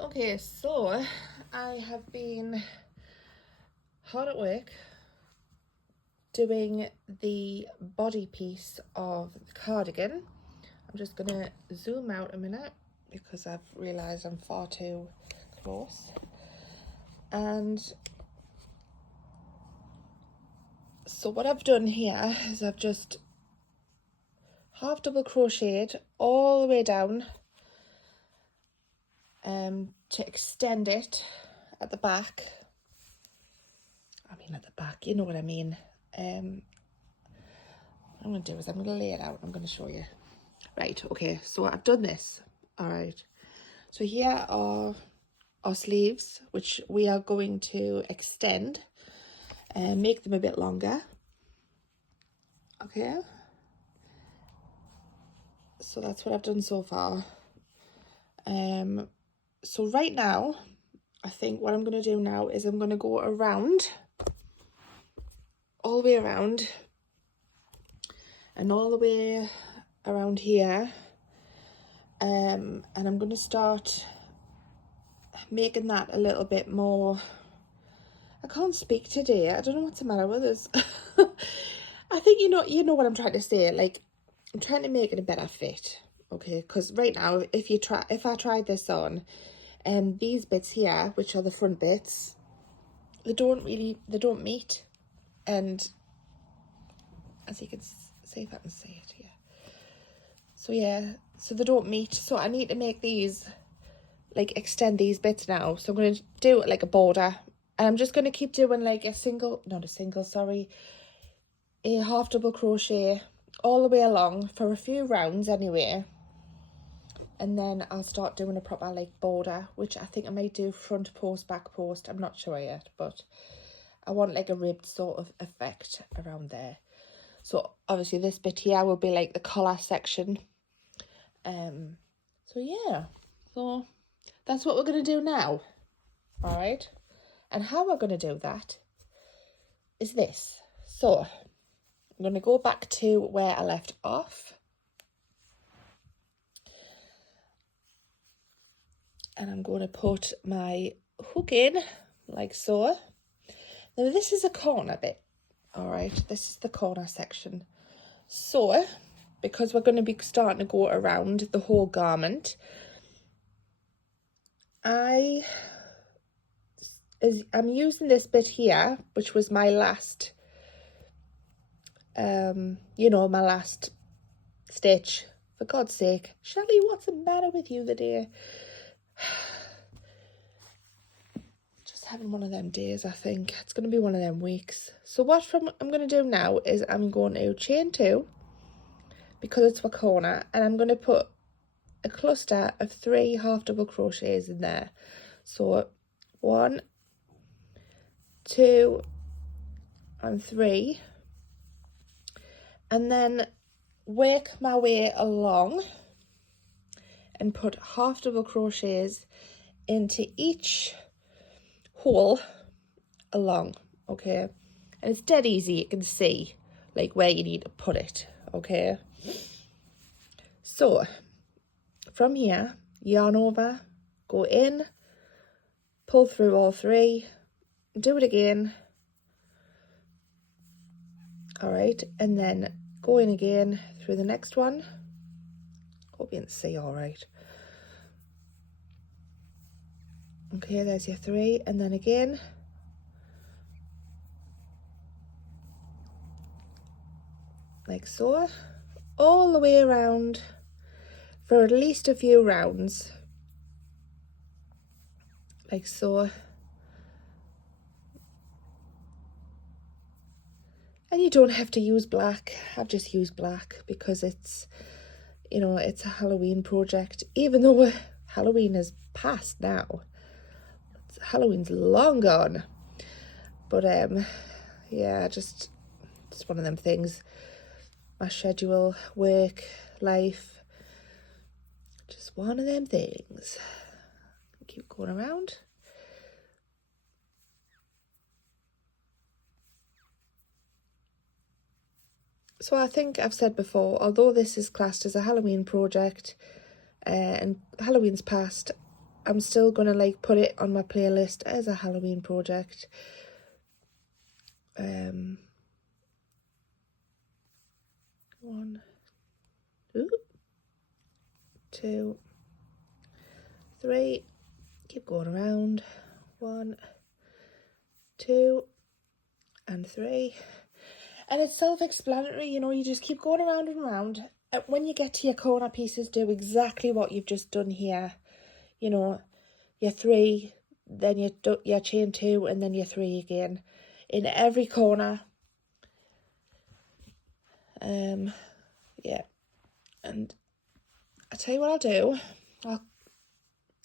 Okay, so I have been hard at work doing the body piece of the cardigan. I'm just gonna zoom out a minute because I've realized I'm far too close. And so what I've done here is I've just half double crocheted all the way down to extend it at the back. At the back, you know what I mean. What I'm going to do is I'm going to lay it out and I'm going to show you. Right, okay, so I've done this. All right, so here are our sleeves, which we are going to extend and make them a bit longer. Okay, so that's what I've done so far. So right now, I think what I'm going to do now is I'm going to go around, all the way around, and all the way around here, and I'm going to start making that a little bit more. I can't speak today. I don't know what's the matter with us. I think you know what I'm trying to say. Like, I'm trying to make it a better fit, okay? Because right now, if I tried this on, these bits here, which are the front bits, they don't meet, and as you can see, if I can see it here. So yeah, so they don't meet. So I need to make these, like, extend these bits now. So I'm going to do it like a border, and I'm just going to keep doing like a half double crochet all the way along for a few rounds anyway, and then I'll start doing a proper like border, which I think I might do front post, back post. I'm not sure yet, but I want like a ribbed sort of effect around there. So obviously this bit here will be like the collar section. So yeah, so that's what we're going to do now. All right, and how we're going to do that is this. So I'm going to go back to where I left off, and I'm going to put my hook in like so. Now this is a corner bit. All right, this is the corner section. So because we're going to be starting to go around the whole garment, I'm using this bit here, which was my last, my last stitch. For God's sake, Shelley, what's the matter with you today? Just having one of them days, I think. It's going to be one of them weeks. So what I'm going to do now is I'm going to chain 2, because it's for corner, and I'm going to put a cluster of 3 half double crochets in there. So 1, 2 and 3, and then work my way along and put half double crochets into each hole along, okay? And it's dead easy. You can see like where you need to put it, okay? So from here, yarn over, go in, pull through all 3, do it again. All right, and then go in again through the next one. Hope you can see all right. Okay, there's your 3, and then again. Like so, all the way around for at least a few rounds. Like so. And you don't have to use black. I've just used black because it's, it's a Halloween project. Even though Halloween is past now. Halloween's long gone. But yeah, just it's one of them things. My schedule, work, life, just one of them things. Keep going around. So I think I've said before, although this is classed as a Halloween project and Halloween's past, I'm still gonna like put it on my playlist as a Halloween project. 1, 2, 3, keep going around, 1, 2, and 3. And it's self-explanatory, you know, you just keep going around and around. When you get to your corner pieces, do exactly what you've just done here. You know, your 3, then your chain 2, and then your 3 again in every corner. Yeah, and I'll tell you what I'll do. I'll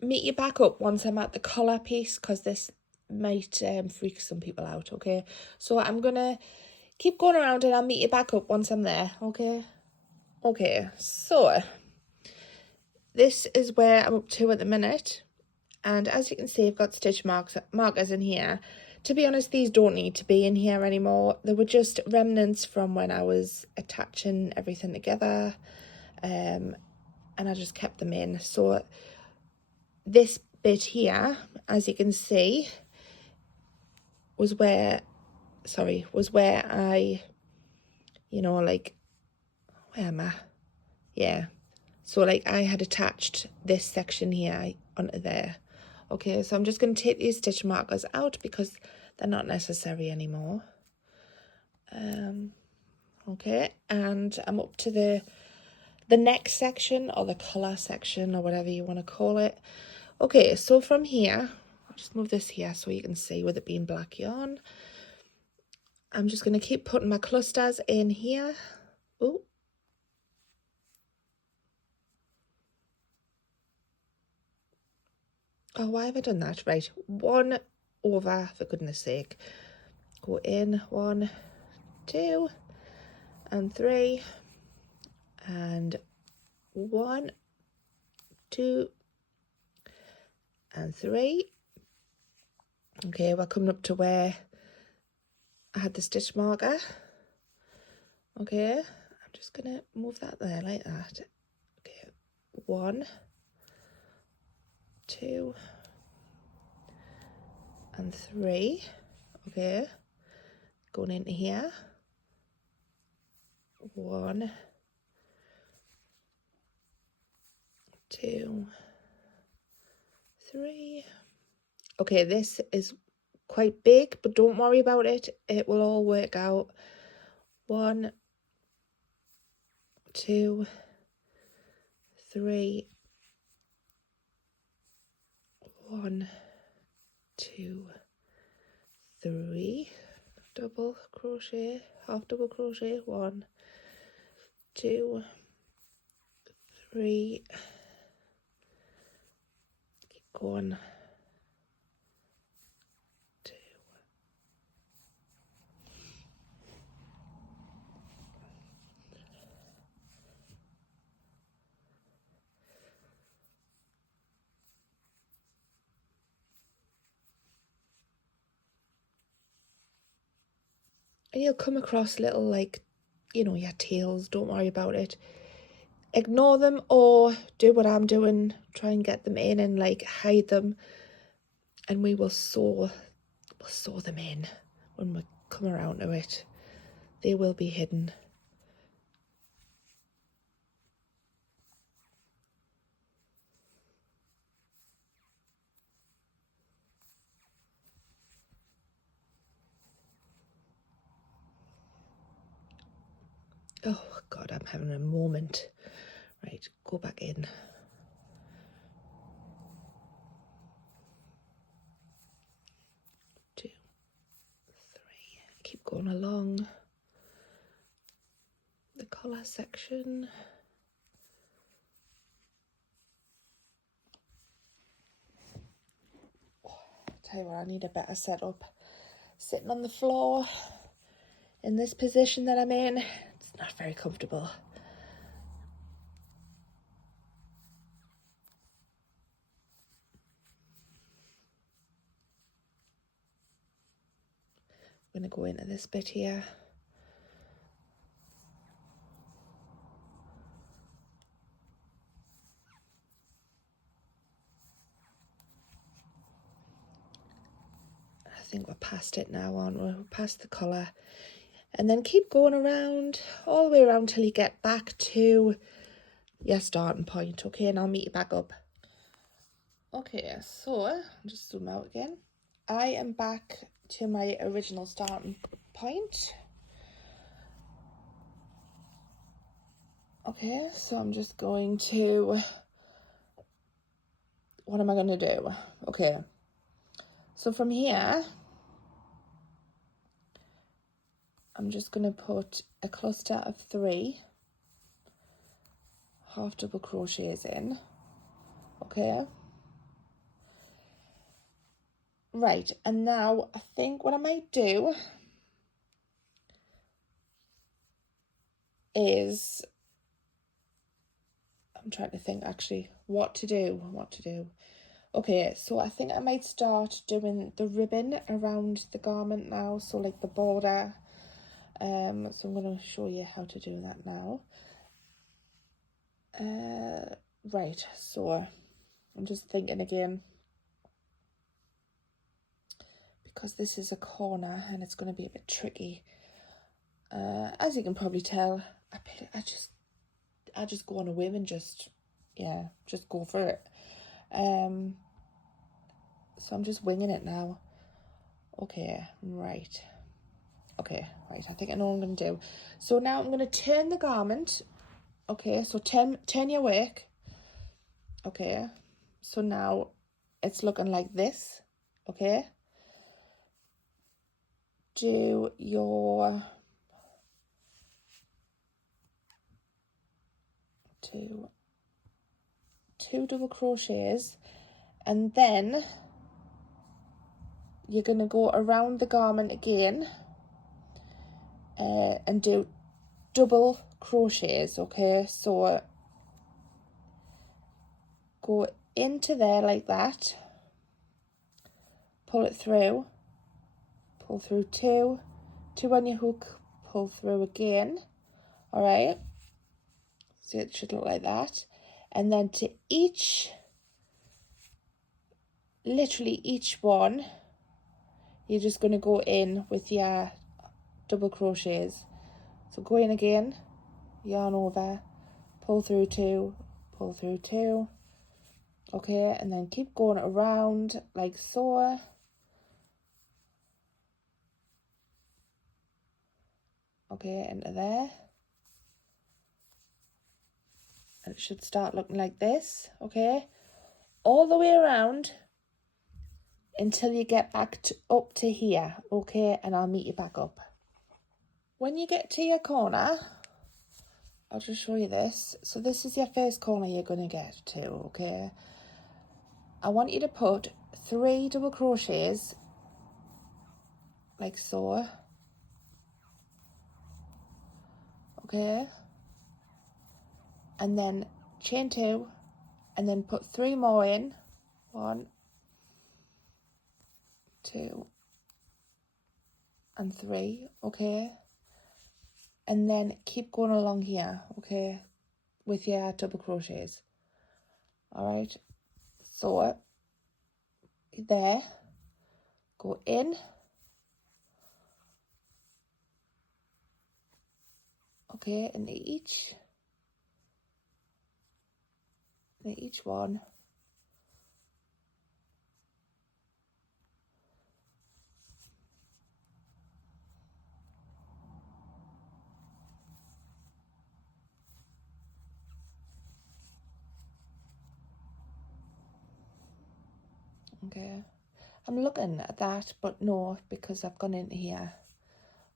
meet you back up once I'm at the collar piece, because this might freak some people out, okay? So I'm gonna keep going around and I'll meet you back up once I'm there, okay? Okay, so this is where I'm up to at the minute. And as you can see, I've got stitch markers in here. To be honest, these don't need to be in here anymore. They were just remnants from when I was attaching everything together. And I just kept them in. So this bit here, as you can see, was where I, you know, like, where am I? Yeah. So like I had attached this section here onto there. Okay, so I'm just going to take these stitch markers out because they're not necessary anymore. Okay, and I'm up to the neck section, or the collar section, or whatever you want to call it. Okay, so from here, I'll just move this here so you can see with it being black yarn. I'm just going to keep putting my clusters in here. Oh. Oh, why have I done that? Right, 1 over, for goodness sake. Go in, 1, 2, and 3, and 1, 2, and 3. Okay, we're coming up to where I had the stitch marker. Okay, I'm just gonna move that there like that. Okay, 1, 2, and 3. Okay, going into here. 1, 2, 3. Okay, this is quite big, but don't worry about it. It will all work out. 1, 2, 3. 1, 2, 3. Double crochet, half double crochet. 1, 2, 3. Keep going. 2. And you'll come across little, like, you know, your tails. Don't worry about it. Ignore them, or do what I'm doing. Try and get them in and like hide them, and we'll sew them in when we come around to it. They will be hidden. Oh God, I'm having a moment. Right, go back in. 2, 3. Keep going along the collar section. Tell you what, I need a better setup. Sitting on the floor in this position that I'm in, it's not very comfortable. I'm going to go into this bit here. think we're past it now, aren't we? We're past the colour. And then keep going around, all the way around till you get back to your starting point, okay? And I'll meet you back up. Okay, so I'll just zoom out again. I am back to my original starting point. Okay, so I'm just going to, what am I going to do? Okay, so from here, I'm just going to put a cluster of 3 half double crochets in, okay? Right, and now I think what I might do is, I'm trying to think actually what to do. Okay, so I think I might start doing the ribbon around the garment now, so like the border. So I'm going to show you how to do that now. Right, so I'm just thinking again, because this is a corner and it's going to be a bit tricky. As you can probably tell, I just go on a whim and just go for it. So I'm just winging it now. Okay, right. I think I know what I'm going to do. So now I'm going to turn the garment. Okay, so turn your work. Okay, so now it's looking like this. Okay, do your 2 double crochets, and then you're going to go around the garment again and do double crochets. Okay, so go into there like that, pull it through, pull through 2 on your hook, pull through again. All right, so it should look like that. And then to literally each one, you're just going to go in with your double crochets. So go in again, yarn over, pull through 2, pull through 2. Okay, and then keep going around like so. Okay, into there. And it should start looking like this, okay? All the way around until you get back up to here, okay? And I'll meet you back up. When you get to your corner, I'll just show you this. So this is your first corner you're going to get to, okay? I want you to put 3 double crochets like so. Okay? And then chain 2 and then put 3 more in. 1, 2 and 3, okay? And then keep going along here, okay, with your double crochets. All right, so there, go in, okay, into each one. Okay, I'm looking at that, but no, because I've gone into here.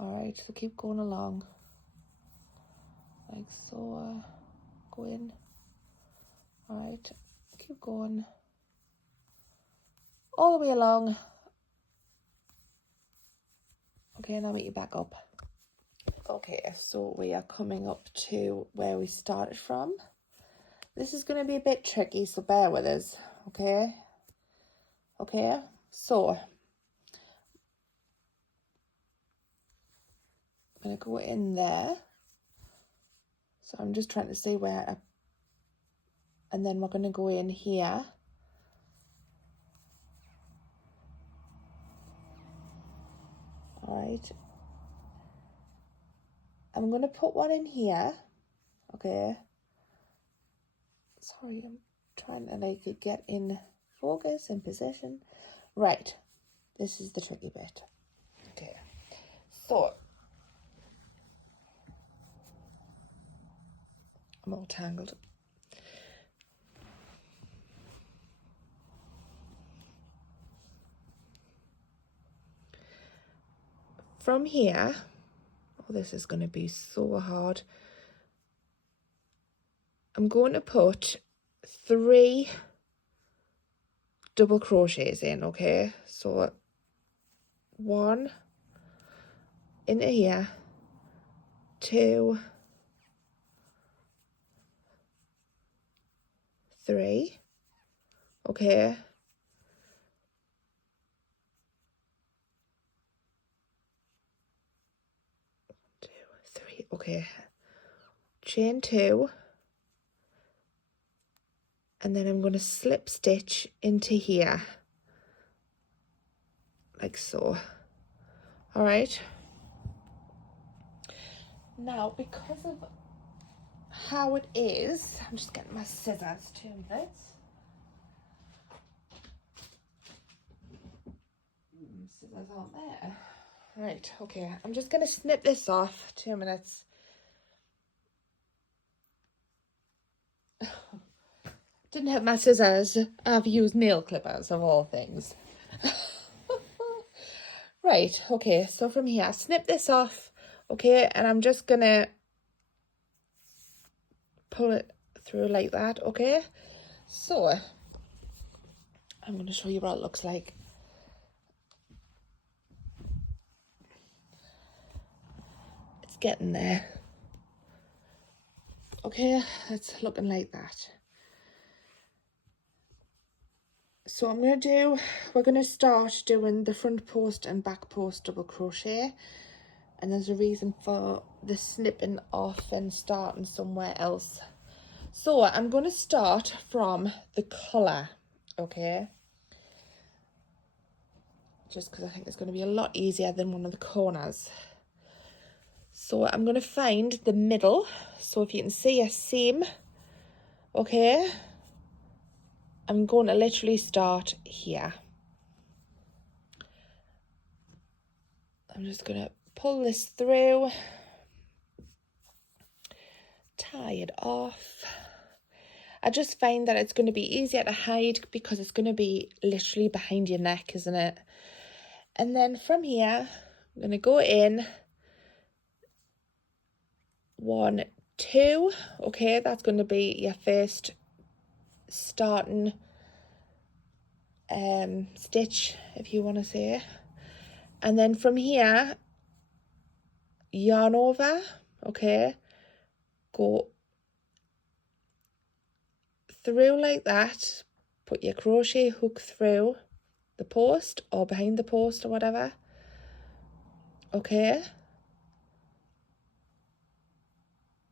All right, so keep going along like so. Go in. All right, keep going all the way along. Okay, and I'll meet you back up. Okay, so we are coming up to where we started from. This is going to be a bit tricky, so bear with us, okay? Okay, so I'm going to go in there. So I'm just trying to see where, and then we're going to go in here. All right. I'm going to put one in here. Okay. Sorry, I'm trying to like get in focus and position. Right. This is the tricky bit. Okay. So I'm all tangled. From here, oh, this is going to be so hard. I'm going to put 3 double crochets in, okay? So 1 into here, 2, 3, okay? 2, 3, okay. Chain 2, and then I'm going to slip stitch into here, like so. All right. Now, because of how it is, I'm just getting my scissors, 2 minutes. Scissors aren't there. Right, okay, I'm just going to snip this off, 2 minutes. Didn't have my scissors, I've used nail clippers of all things. Right, okay, so from here, snip this off, okay, and I'm just going to pull it through like that, okay? So, I'm going to show you what it looks like. It's getting there. Okay, it's looking like that. So we're going to start doing the front post and back post double crochet. And there's a reason for the snipping off and starting somewhere else. So I'm going to start from the collar, okay? Just because I think it's going to be a lot easier than one of the corners. So I'm going to find the middle. So if you can see a seam, okay? I'm going to literally start here. I'm just going to pull this through, tie it off. I just find that it's going to be easier to hide because it's going to be literally behind your neck, isn't it? And then from here, I'm going to go in 1, 2, okay, that's going to be your first starting stitch, if you want to say. And then from here, yarn over, okay, go through like that, put your crochet hook through the post or behind the post or whatever, okay,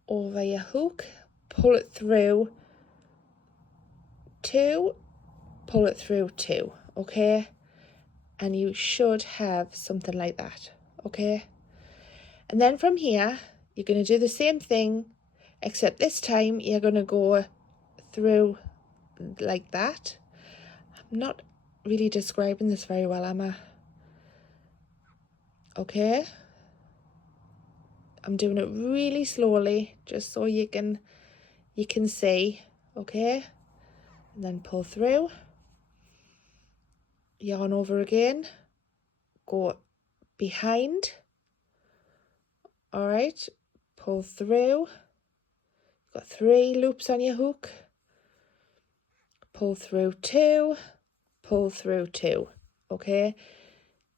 over your hook, pull it through 2, pull it through 2, okay, and you should have something like that, okay. And then from here you're going to do the same thing, except this time you're going to go through like that. I'm not really describing this very well, am I? Okay, I'm doing it really slowly just so you can see, okay. And then pull through, yarn over again, go behind, all right, pull through, got 3 loops on your hook, pull through 2, pull through 2, okay.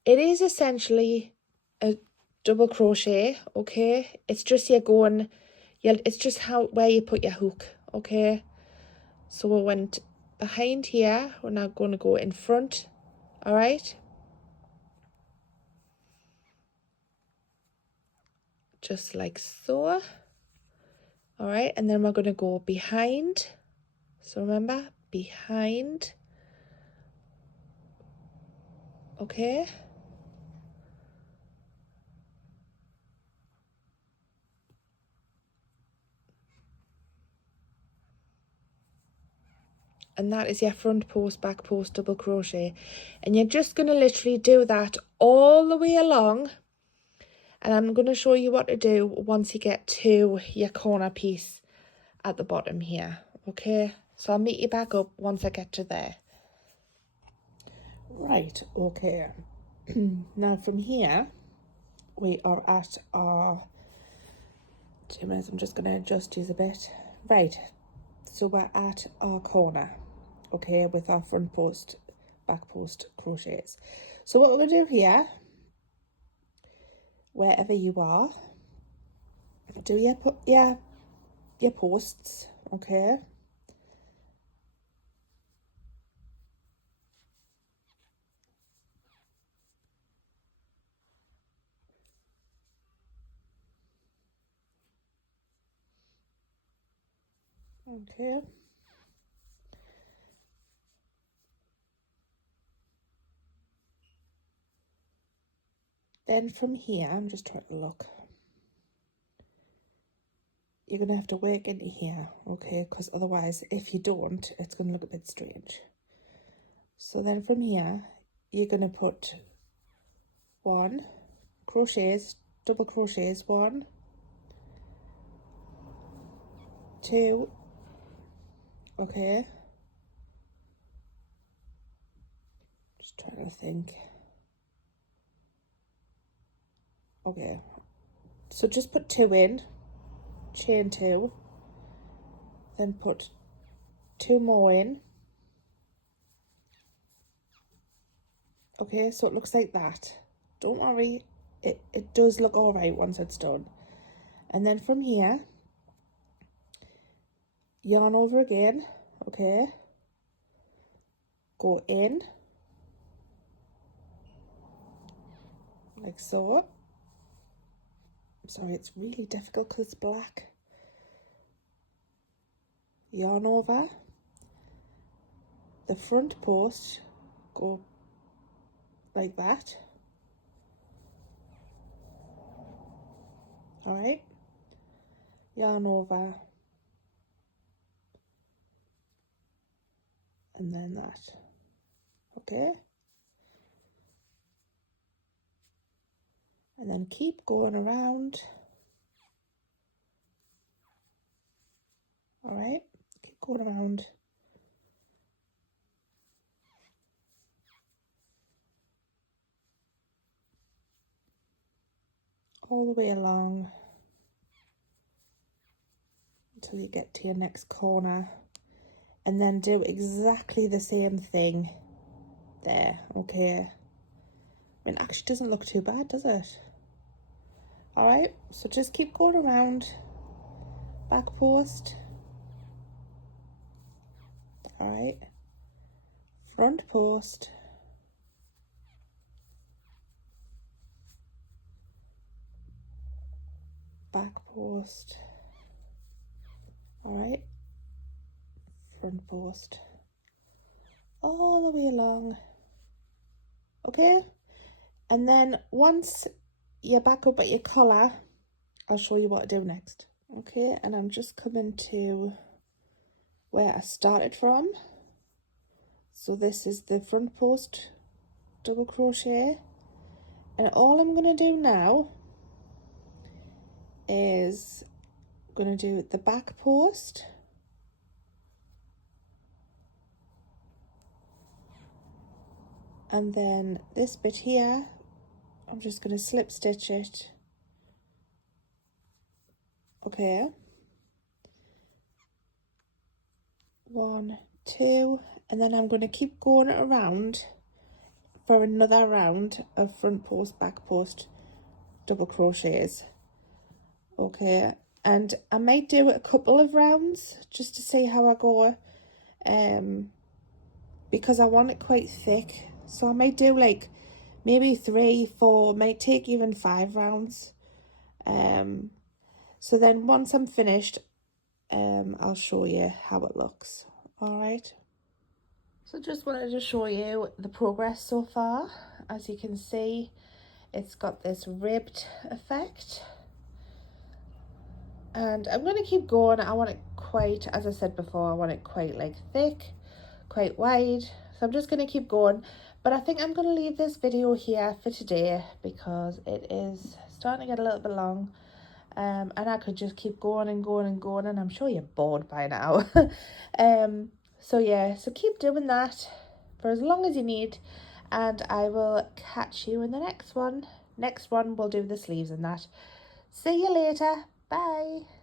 It is essentially a double crochet, okay. It's just it's just where you put your hook, okay. So we went behind here, we're now going to go in front, all right, just like so, all right, and then we're going to go behind. So remember, behind, okay, and that is your front post, back post, double crochet. And you're just going to literally do that all the way along, and I'm going to show you what to do once you get to your corner piece at the bottom here. Okay, so I'll meet you back up once I get to there. Right, okay. Now from here we are at our 2 minutes. I'm just going to adjust these a bit. Right, so we're at our corner, okay, with our front post, back post crochets. So what we're going to do here, wherever you are, do your posts, okay. Okay. Then from here, I'm just trying to look. You're going to have to work into here, okay? Because otherwise, if you don't, it's going to look a bit strange. So then from here, you're going to put 1 crochets, double crochets, 1, 2, okay. Just trying to think. Okay, so just put 2 in, chain 2, then put 2 more in. Okay, so it looks like that. Don't worry, it does look all right once it's done. And then from here, yarn over again, okay, go in, like so. Sorry, it's really difficult because it's black. Yarn over, the front post, go like that. All right, yarn over, and then that, okay. And then keep going around. All right, keep going around. All the way along until you get to your next corner, and then do exactly the same thing there, okay. I mean, actually doesn't look too bad, does it? All right, so just keep going around, back post, all right, front post, back post, all right, front post, all the way along, okay. And then once you're back up at your collar, I'll show you what to do next. Okay, and I'm just coming to where I started from. So this is the front post double crochet, and all I'm going to do now is I'm going to do the back post, and then this bit here I'm just going to slip stitch it, okay, 1, 2, and then I'm going to keep going around for another round of front post, back post, double crochets, okay. And I might do a couple of rounds just to see how I go, because I want it quite thick, so I might do like maybe 3, 4, might take even 5 rounds. So then once I'm finished, I'll show you how it looks. All right, so just wanted to show you the progress so far. As you can see, it's got this ribbed effect, and I'm going to keep going. I want it quite, as I said before, I want it quite like thick, quite wide, so I'm just going to keep going. But I think I'm going to leave this video here for today because it is starting to get a little bit long. And I could just keep going and going and going, and I'm sure you're bored by now. So yeah, so keep doing that for as long as you need, and I will catch you in the next one. Next one we'll do the sleeves and that. See you later. Bye.